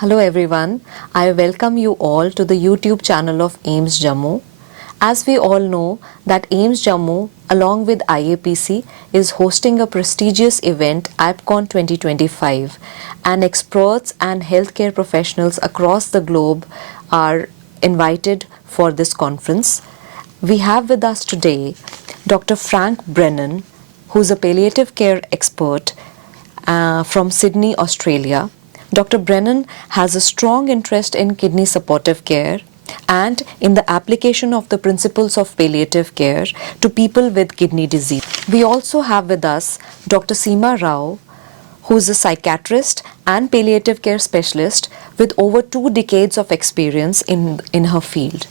Hello everyone, I welcome you all to the YouTube channel of AIIMS Jammu. As we all know that AIIMS Jammu along with IAPC is hosting a prestigious event AppCon 2025 and experts and healthcare professionals across the globe are invited for this conference. We have with us today Dr. Frank Brennan, who's a palliative care expert from Sydney, Australia. Dr. Brennan has a strong interest in kidney supportive care and in the application of the principles of palliative care to people with kidney disease. We also have with us Dr. Seema Rao, who is a psychiatrist and palliative care specialist with over 2 decades of experience in her field.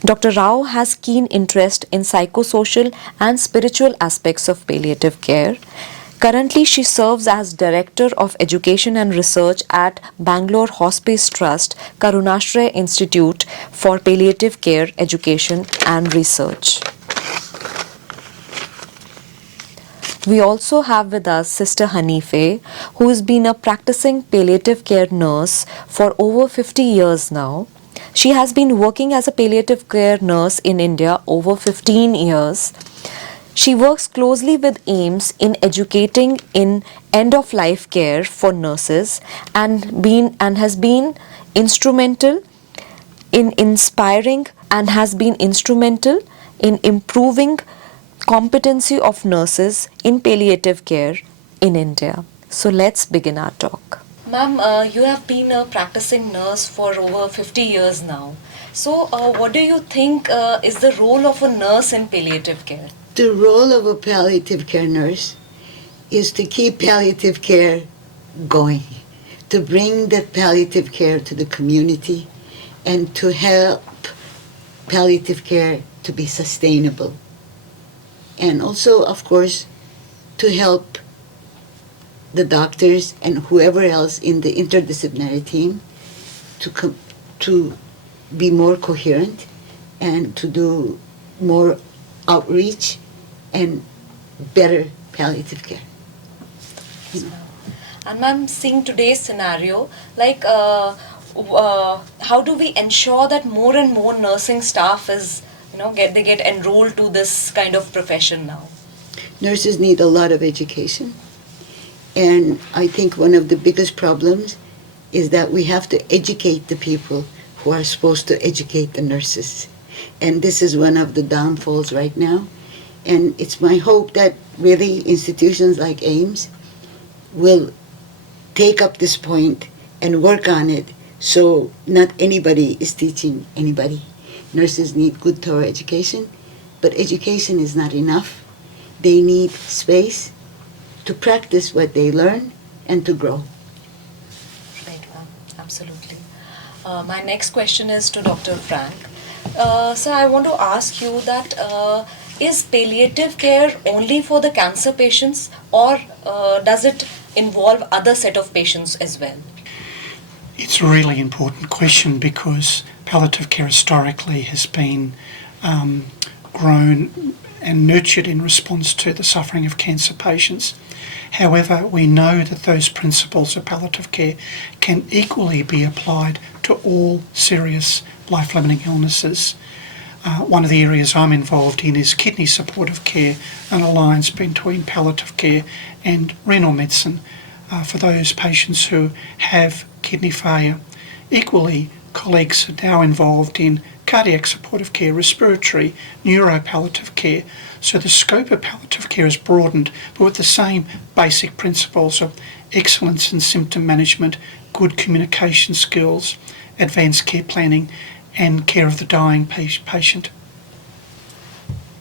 Dr. Rao has keen interest in psychosocial and spiritual aspects of palliative care. Currently, she serves as Director of Education and Research at Bangalore Hospice Trust, Karunashray Institute for Palliative Care Education and Research. We also have with us Sister Hanife, who has been a practicing palliative care nurse for over 50 years now. She has been working as a palliative care nurse in India over 15 years. She works closely with AIIMS in educating in end-of-life care for nurses and has been instrumental in inspiring and has been instrumental in improving competency of nurses in palliative care in India. So let's begin our talk. Ma'am, you have been a practicing nurse for over 50 years now. So what do you think is the role of a nurse in palliative care? The role of a palliative care nurse is to keep palliative care going, to bring that palliative care to the community, and to help palliative care to be sustainable. And also, of course, to help the doctors and whoever else in the interdisciplinary team to be more coherent and to do more outreach and better palliative care. And ma'am, seeing today's scenario, like how do we ensure that more and more nursing staff is, they get enrolled to this kind of profession now? Nurses need a lot of education. And I think one of the biggest problems is that we have to educate the people who are supposed to educate the nurses. And this is one of the downfalls right now. And it's my hope that really institutions like AIIMS will take up this point and work on it so not anybody is teaching anybody. Nurses need good thorough education, but education is not enough. They need space to practice what they learn and to grow. Right, ma'am. Absolutely. My next question is to Dr. Frank. So I want to ask you that is palliative care only for the cancer patients or does it involve other set of patients as well? It's a really important question because palliative care historically has been grown and nurtured in response to the suffering of cancer patients. However, we know that those principles of palliative care can equally be applied to all serious life-limiting illnesses. One of the areas I'm involved in is kidney supportive care, an alliance between palliative care and renal medicine for those patients who have kidney failure. Equally, colleagues are now involved in cardiac supportive care, respiratory, neuropalliative care. So the scope of palliative care is broadened, but with the same basic principles of excellence in symptom management, good communication skills, advanced care planning, and care of the dying patient.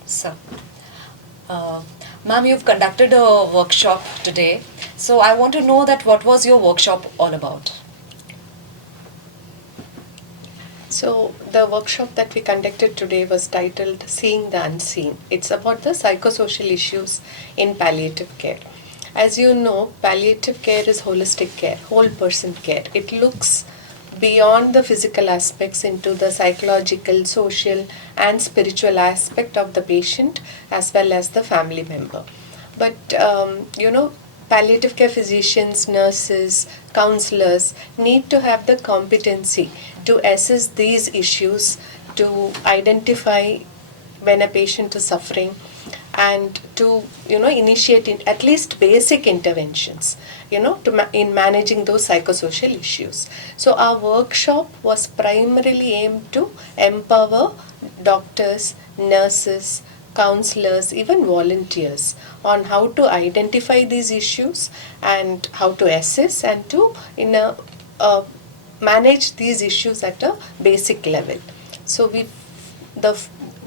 So, ma'am, you've conducted a workshop today. So I want to know that what was your workshop all about? So the workshop that we conducted today was titled Seeing the Unseen. It's about the psychosocial issues in palliative care. As you know, palliative care is holistic care, whole person care. It looks beyond the physical aspects into the psychological, social and spiritual aspect of the patient as well as the family member. But palliative care physicians, nurses, counselors need to have the competency to assess these issues, to identify when a patient is suffering, and to initiate at least basic interventions in managing those psychosocial issues. So our workshop was primarily aimed to empower doctors, nurses, counselors, even volunteers on how to identify these issues and how to assess and to manage these issues at a basic level. So the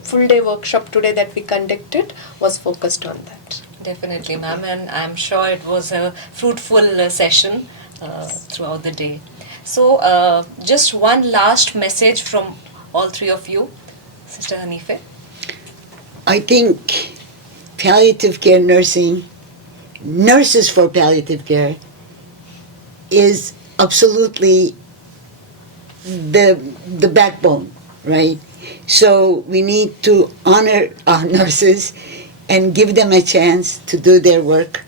full day workshop today that we conducted was focused on that. Definitely, ma'am, and I'm sure it was a fruitful session throughout the day. So, just one last message from all three of you, Sister Hanife. I think palliative care nursing, nurses for palliative care, is absolutely the backbone, right? So we need to honor our nurses and give them a chance to do their work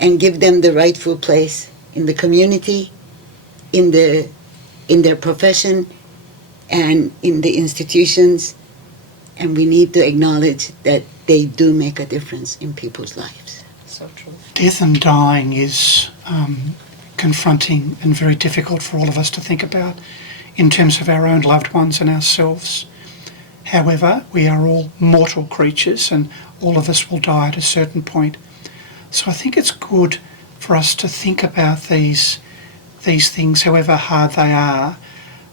and give them the rightful place in the community, in their profession, and in the institutions. And we need to acknowledge that they do make a difference in people's lives. So true. Death and dying is confronting and very difficult for all of us to think about in terms of our own loved ones and ourselves. However, we are all mortal creatures and all of us will die at a certain point. So I think it's good for us to think about these things, however hard they are,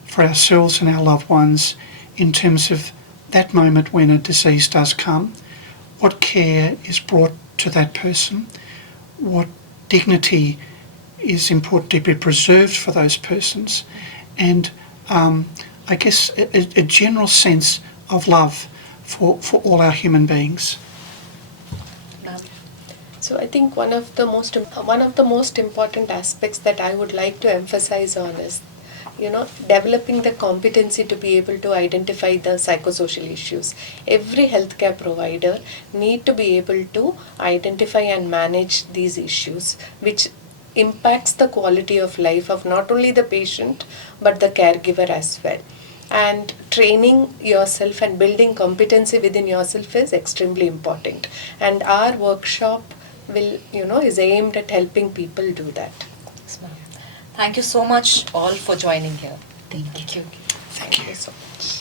for ourselves and our loved ones, in terms of that moment when a disease does come, what care is brought to that person, what dignity is important to be preserved for those persons, and I guess a general sense of love for all our human beings. So I think one of the most important aspects that I would like to emphasize on is developing the competency to be able to identify the psychosocial issues. Every healthcare provider need to be able to identify and manage these issues, which impacts the quality of life of not only the patient but the caregiver as well. And training yourself and building competency within yourself is extremely important. And our workshop is aimed at helping people do that. Yes, ma'am. Thank you so much all for joining here. Thank you. Thank you. Thank you so much.